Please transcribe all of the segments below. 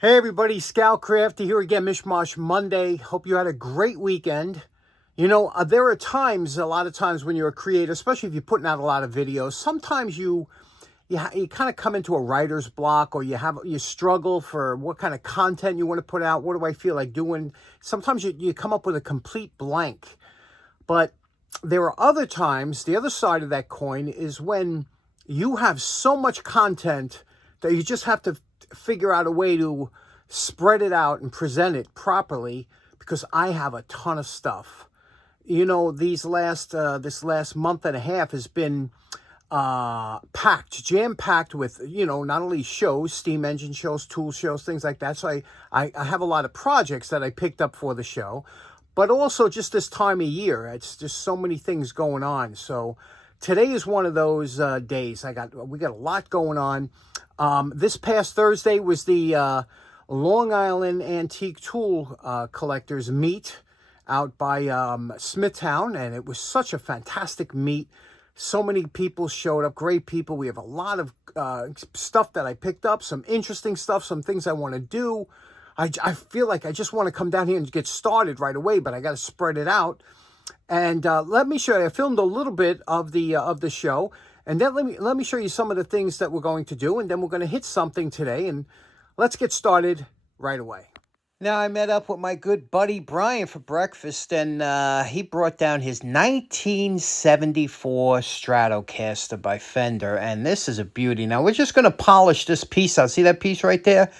Hey everybody, Scoutcrafty here again, Mishmash Monday. Hope you had a great weekend. There are times, a lot of times when you're a creator, especially if you're putting out a lot of videos, sometimes you kind of come into a writer's block, or you struggle for what kind of content you want to put out. What do I feel like doing? Sometimes you come up with a complete blank. But there are other times, the other side of that coin is when you have so much content that you just have to figure out a way to spread it out and present it properly, because I have a ton of stuff. This last month and a half has been jam-packed with, not only shows, steam engine shows, tool shows, things like that. So I have a lot of projects that I picked up for the show, but also just this time of year, it's just so many things going on. So today is one of those days. We got a lot going on. This past Thursday was the Long Island Antique Tool Collectors Meet out by Smithtown, and it was such a fantastic meet. So many people showed up, great people. We have a lot of stuff that I picked up, some interesting stuff, some things I want to do. I feel like I just want to come down here and get started right away, but I got to spread it out. And let me show you. I filmed a little bit of the show, and then let me show you some of the things that we're going to do, and then we're going to hit something today, and let's get started right away. Now, I met up with my good buddy Brian for breakfast, and he brought down his 1974 Stratocaster by Fender, and this is a beauty. Now, we're just going to polish this piece out. See that piece right there?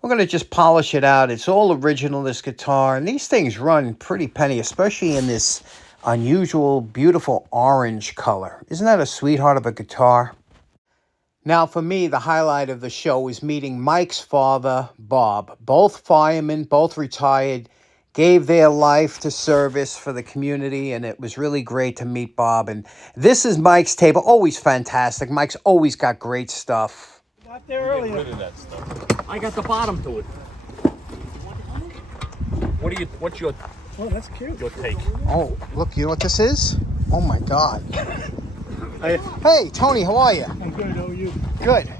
We're going to just polish it out. It's all original, this guitar, and these things run pretty penny, especially in this unusual, beautiful orange color. Isn't that a sweetheart of a guitar? Now, for me, the highlight of the show was meeting Mike's father, Bob. Both firemen, both retired, gave their life to service for the community, and it was really great to meet Bob. And this is Mike's table, always fantastic. Mike's always got great stuff. Got there earlier. Get rid of that stuff. I got the bottom to it. What's your Oh, that's cute. your take? Oh, look, you know what this is? Oh, my God. Hey, Hey, Tony, how are you? I'm good. How are you? Good.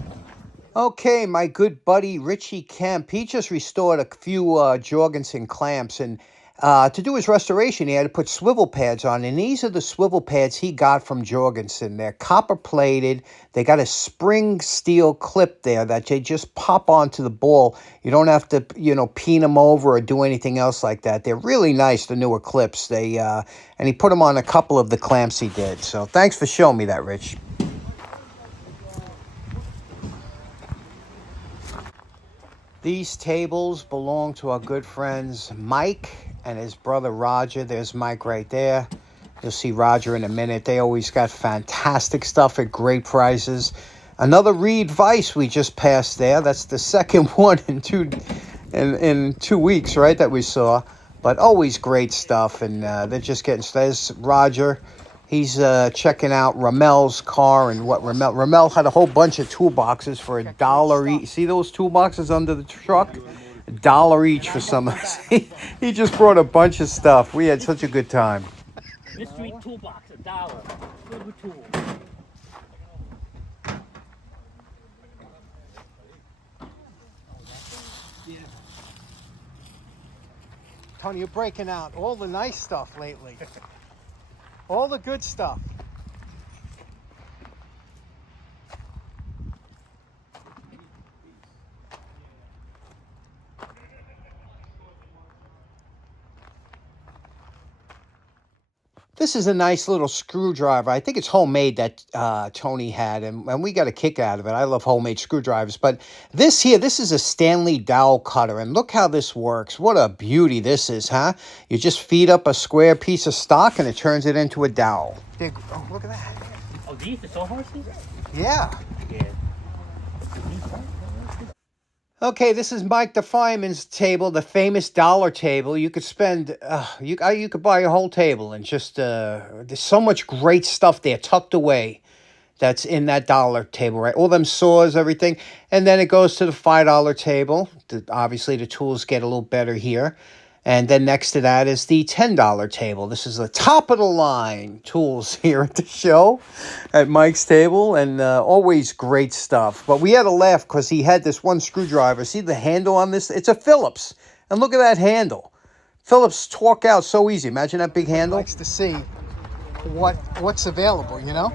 Okay, my good buddy Richie Kemp, he just restored a few Jorgensen clamps, and to do his restoration, he had to put swivel pads on, and these are the swivel pads he got from Jorgensen. They're copper-plated. They got a spring steel clip there that they just pop onto the ball. You don't have to, peen them over or do anything else like that. They're really nice, the newer clips. And he put them on a couple of the clamps he did. So thanks for showing me that, Rich. These tables belong to our good friends Mike and his brother Roger. There's Mike right there. You'll see Roger in a minute. They always got fantastic stuff at great prices. Another Reed Vice we just passed there. That's the second one in 2 weeks, right, that we saw. But always great stuff, and they're just getting... There's Roger. He's checking out Ramel's car, and what Ramel had a whole bunch of toolboxes for $1 each. See those toolboxes under the truck? $1 each for some of us. He just brought a bunch of stuff. We had such a good time. Mystery toolbox, $1. Good tool. Tony, you're breaking out all the nice stuff lately. All the good stuff. This is a nice little screwdriver. I think it's homemade that Tony had, and we got a kick out of it. I love homemade screwdrivers. But this is a Stanley dowel cutter, and look how this works. What a beauty this is, huh? You just feed up a square piece of stock, and it turns it into a dowel. Oh, look at that. Oh, these are sawhorses? Yeah. Yeah. Okay, this is Mike the Fireman's table, the famous dollar table. You could spend, you could buy a whole table, and just, there's so much great stuff there tucked away that's in that dollar table, right? All them saws, everything. And then it goes to the $5 table. Obviously, the tools get a little better here. And then next to that is the $10 table. This is the top of the line tools here at the show at Mike's table, and always great stuff. But we had a laugh because he had this one screwdriver. See the handle on this? It's a Phillips. And look at that handle. Phillips torque out so easy. Imagine that big handle. Likes to see what's available, you know?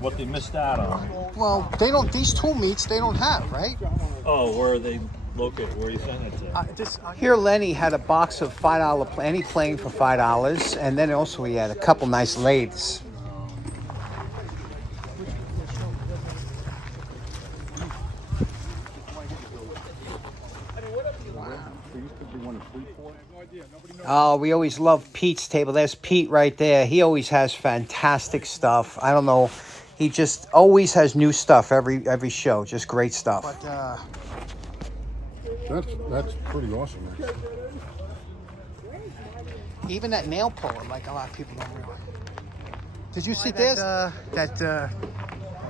What they missed out on. Well, they don't, these tool meets they don't have, right? Oh, where are they located? Where are you sending it to? Here Lenny had a box of $5 any plane for $5, and then also he had a couple nice lathes. Oh, we always love Pete's table. There's Pete right there. He always has fantastic stuff. I don't know. He just always has new stuff every show. Just great stuff. But, that's pretty awesome, actually. Even that nail puller, like a lot of people don't realize. Did you see this?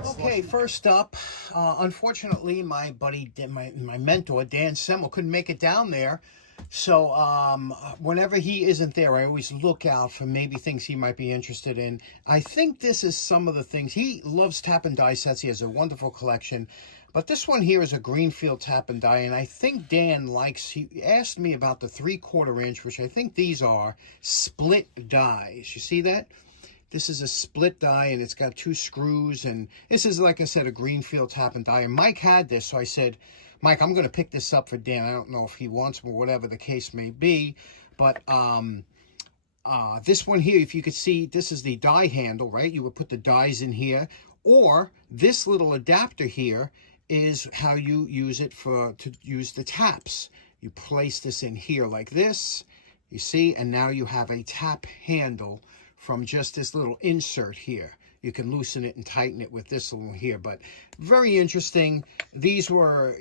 Okay, first up, unfortunately, my buddy, my mentor, Dan Semmel, couldn't make it down there. So whenever he isn't there, I always look out for maybe things he might be interested in. I think this is some of the things. He loves tap and die sets. He has a wonderful collection. But this one here is a Greenfield tap and die, and I think Dan likes, he asked me about the 3/4 inch, which I think these are split dies. You see that? This is a split die, and it's got 2 screws, and this is, like I said, a Greenfield tap and die. And Mike had this, so I said, Mike, I'm going to pick this up for Dan. I don't know if he wants them or whatever the case may be, but this one here, if you could see, this is the die handle, right? You would put the dies in here, or this little adapter here is how you use it to use the taps. You place this in here like this, you see, and now you have a tap handle from just this little insert here. You can loosen it and tighten it with this little here, but very interesting. These were,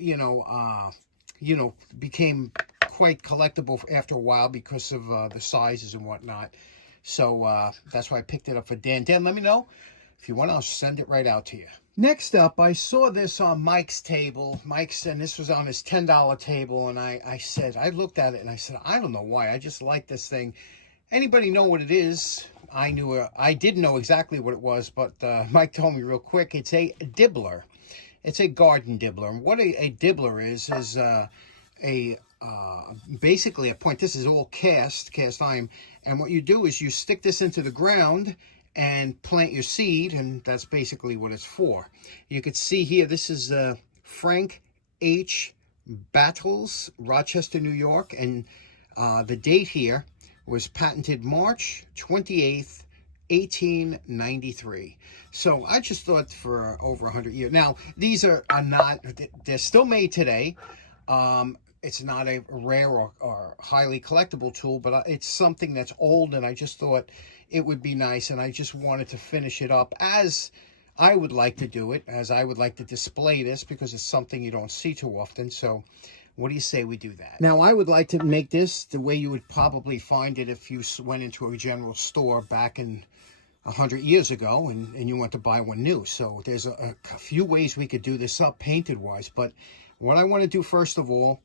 became quite collectible after a while because of the sizes and whatnot. So that's why I picked it up for Dan. Dan, let me know. If you want, I'll send it right out to you. Next up, I saw this on Mike's table. And this was on his $10 table, and I looked at it and I said, I don't know why. I just like this thing. Anybody know what it is? I didn't know exactly what it was, but Mike told me real quick. It's a dibbler. It's a garden dibbler. And what a dibbler is basically a point. This is all cast iron. And what you do is you stick this into the ground and plant your seed, and that's basically what it's for. You could see here, this is Frank H. Battles, Rochester, New York, and the date here was patented March 28th, 1893. So I just thought for over 100 years. Now, these are not, they're still made today. It's not a rare or highly collectible tool, but it's something that's old, and I just thought it would be nice, and I just wanted to finish it up as I would like to do it, as I would like to display this, because it's something you don't see too often. So what do you say we do that? Now, I would like to make this the way you would probably find it if you went into a general store back in 100 years ago and you went to buy one new. So there's a few ways we could do this up painted-wise, but what I want to do first of all,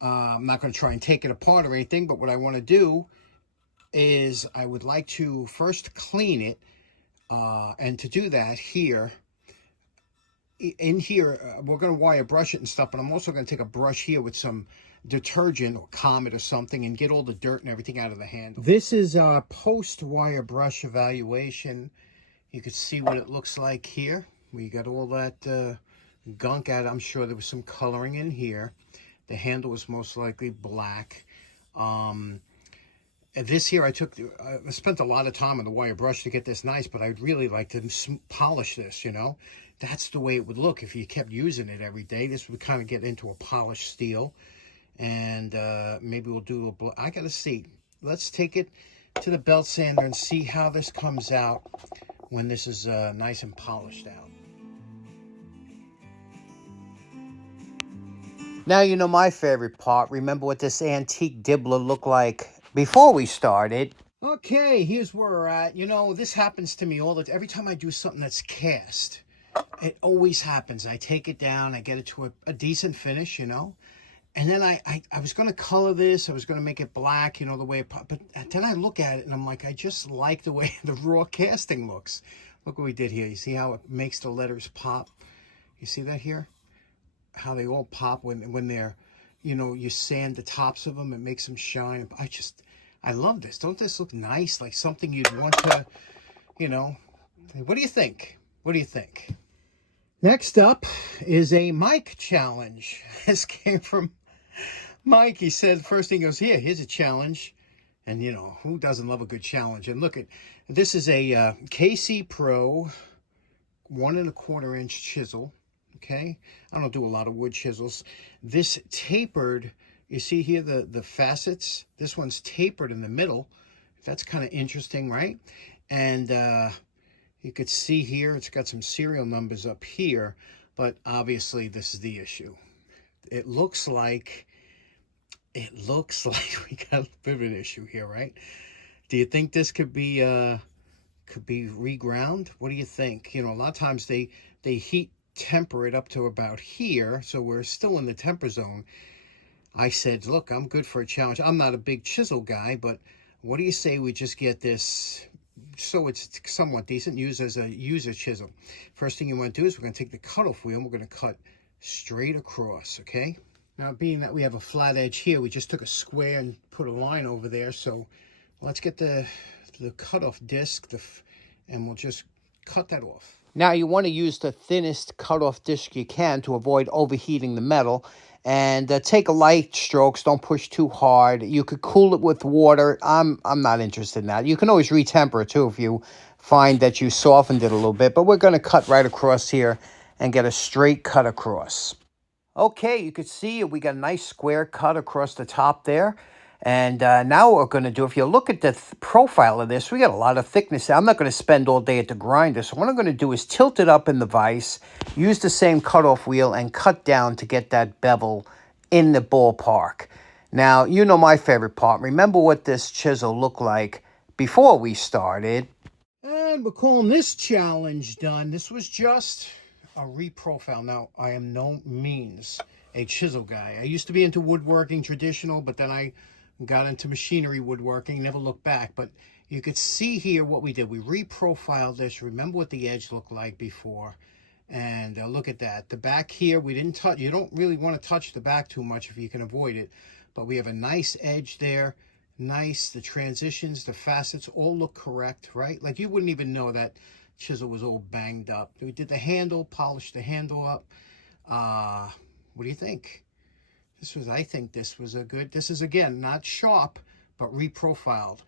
I'm not going to try and take it apart or anything, but what I want to do is I would like to first clean it, and to do that here, in here, we're going to wire brush it and stuff, but I'm also going to take a brush here with some detergent or Comet or something and get all the dirt and everything out of the handle. This is our post-wire brush evaluation. You can see what it looks like here. We got all that gunk out. I'm sure there was some coloring in here. The handle was most likely black. This here, I spent a lot of time on the wire brush to get this nice, but I'd really like to polish this, you know. That's the way it would look if you kept using it every day. This would kind of get into a polished steel. And maybe we'll do I got to see. Let's take it to the belt sander and see how this comes out when this is nice and polished out. Now you know my favorite part. Remember what this antique dibbler looked like before we started. Okay, here's where we're at. You know, this happens to me every time I do something that's cast. It always happens. I take it down, I get it to a decent finish, you know, And then I was going to color this. I was going to make it black, you know, the way it pop. But then I look at it and I'm like, I just like the way the raw casting looks. Look what we did here. You see how it makes the letters pop? You see that here? How they all pop when they're, you know, you sand the tops of them. It makes them shine. I love this. Don't this look nice? Like something you'd want to, you know. What do you think? What do you think? Next up is a mic challenge. This came from Mike. He said, first thing he goes, here's a challenge. And, you know, who doesn't love a good challenge? And look at, this is a KC Pro 1¼ inch chisel. Okay. I don't do a lot of wood chisels. This tapered, you see here the facets. This one's tapered in the middle. That's kind of interesting, right? And you could see here, it's got some serial numbers up here, but obviously this is the issue. It looks like we got a bit of an issue here, right? Do you think this could be reground? What do you think? You know, a lot of times they heat temper it up to about here, so we're still in the temper zone. I said, look, I'm good for a challenge. I'm not a big chisel guy, but what do you say we just get this so it's somewhat decent, used as a user chisel? First thing you want to do is we're going to take the cutoff wheel and we're going to cut straight across, okay? Now, being that we have a flat edge here, we just took a square and put a line over there. So let's get the cutoff disc, and we'll just cut that off. Now, you want to use the thinnest cutoff disc you can to avoid overheating the metal. And take a light strokes. Don't push too hard. You could cool it with water. I'm not interested in that. You can always retemper it too if you find that you softened it a little bit. But we're going to cut right across here and get a straight cut across. Okay, you can see we got a nice square cut across the top there. And now what we're going to do, if you look at the profile of this, we got a lot of thickness. I'm not going to spend all day at the grinder. So what I'm going to do is tilt it up in the vise, use the same cutoff wheel, and cut down to get that bevel in the ballpark. Now, you know my favorite part. Remember what this chisel looked like before we started. And we're calling this challenge done. This was just a reprofile. Now, I am no means a chisel guy. I used to be into woodworking, traditional, but then I got into machinery woodworking, never looked back. But you could see here what we did. We reprofiled this. Remember what the edge looked like before. And look at that. The back here, we didn't touch. You don't really want to touch the back too much if you can avoid it. But we have a nice edge there. Nice. The transitions, the facets all look correct, right? Like you wouldn't even know that chisel was all banged up. We did the handle, polished the handle up. What do you think? I think this was a good, this is again, not sharp, but reprofiled.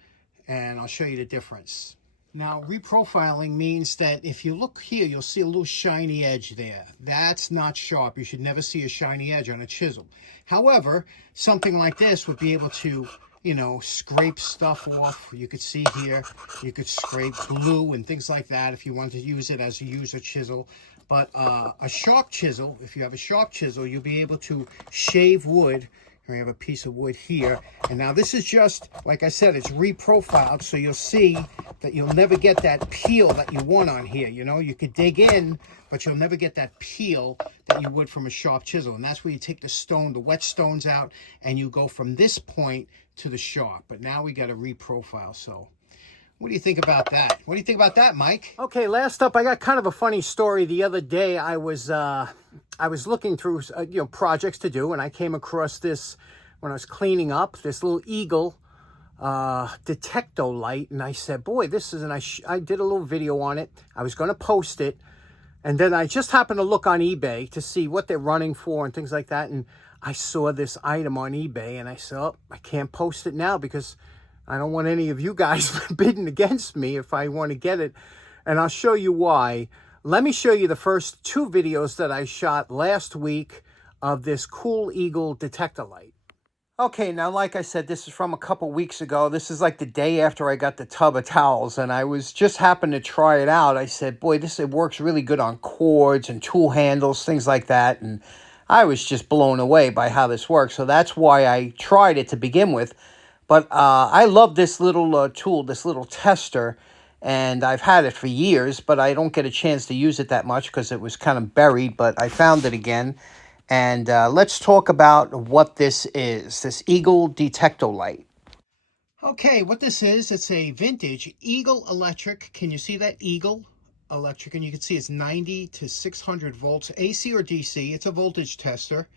And I'll show you the difference. Now, reprofiling means that if you look here, you'll see a little shiny edge there. That's not sharp. You should never see a shiny edge on a chisel. However, something like this would be able to, you know, scrape stuff off. You could see here, you could scrape glue and things like that if you want to use it as a user chisel. But a sharp chisel, if you have a sharp chisel, you'll be able to shave wood. Here we have a piece of wood here. And now this is just, like I said, it's reprofiled. So you'll see that you'll never get that peel that you want on here. You know, you could dig in, but you'll never get that peel that you would from a sharp chisel. And that's where you take the stone, the wet stones out, and you go from this point to the sharp. But now we got a reprofile. So what do you think about that? What do you think about that, Mike? Okay, last up, I got kind of a funny story. The other day, I was looking through projects to do, and I came across this when I was cleaning up, this little Eagle Detecto-Lite, and I said, boy, this is, and I did a little video on it. I was going to post it, and then I just happened to look on eBay to see what they're running for and things like that, and I saw this item on eBay, and I said, oh, I can't post it now because I don't want any of you guys bidding against me if I want to get it, and I'll show you why. Let me show you the first two videos that I shot last week of this cool Eagle Detecto-Lite. Okay, now like I said, this is from a couple weeks ago. This is like the day after I got the tub of towels, and I was just happened to try it out. I said, boy, it works really good on cords and tool handles, things like that, and I was just blown away by how this works. So that's why I tried it to begin with. But I love this little tool, this little tester, and I've had it for years, but I don't get a chance to use it that much because it was kind of buried, but I found it again. And let's talk about what this is, this Eagle Detecto-Lite. Okay, what this is, it's a vintage Eagle electric. Can you see that Eagle electric? And you can see it's 90 to 600 volts, AC or DC. It's a voltage tester.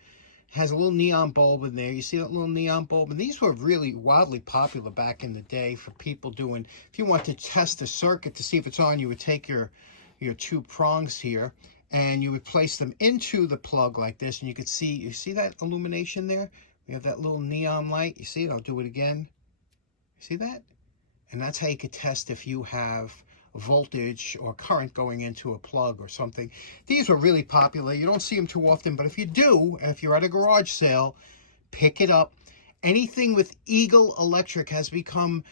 Has a little neon bulb in there. You see that little neon bulb? And these were really wildly popular back in the day for people doing, if you want to test the circuit to see if it's on, you would take your two prongs here and you would place them into the plug like this, and you could see, you see that illumination there? We have that little neon light. You see it? I'll do it again. See that? And that's how you could test if you have voltage or current going into a plug or something. These were really popular. You don't see them too often, but if you do, if you're at a garage sale, pick it up. Anything with Eagle Electric has become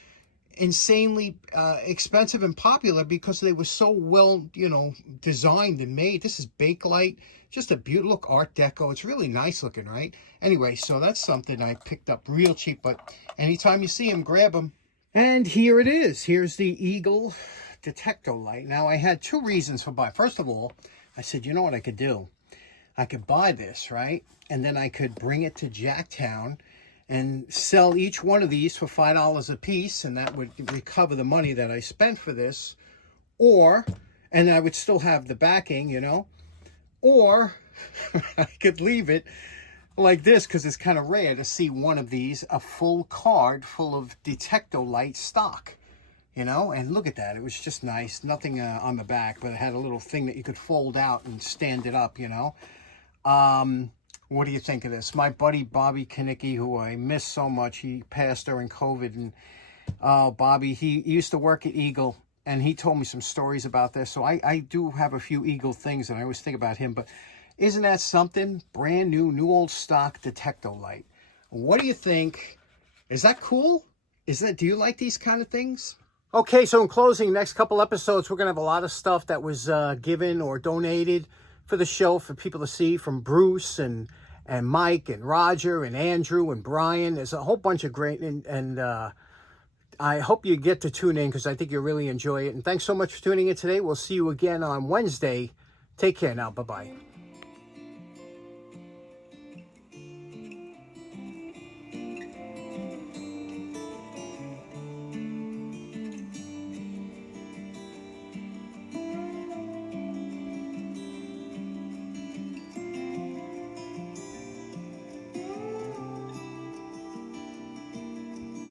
insanely expensive and popular because they were so well, you know, designed and made. This is Bakelite, just a beautiful look, Art Deco. It's really nice looking, right? Anyway, so that's something I picked up real cheap, but anytime you see them, grab them. And here it is. Here's the Eagle Detecto-Lite. Now, I had two reasons for buying. First of all, I said, you know what I could do? I could buy this, right? And then I could bring it to Jacktown and sell each one of these for $5 a piece, and that would recover the money that I spent for this. Or, and I would still have the backing, you know, or I could leave it like this because it's kind of rare to see one of these, a full card full of Detecto-Lite stock, you know. And look at that, it was just nice. Nothing on the back, but it had a little thing that you could fold out and stand it up, you know. What do you think of this? My buddy Bobby Kanicki, who I miss so much, he passed during COVID, and Bobby, he used to work at Eagle, and he told me some stories about this. So I do have a few Eagle things, and I always think about him. But isn't that something? Brand new old stock Detecto-Lite. What do you think? Is that cool? Do you like these kind of things? Okay, so in closing, next couple episodes, we're going to have a lot of stuff that was given or donated for the show for people to see, from Bruce and Mike and Roger and Andrew and Brian. There's a whole bunch of great, and I hope you get to tune in because I think you'll really enjoy it. And thanks so much for tuning in today. We'll see you again on Wednesday. Take care now. Bye-bye.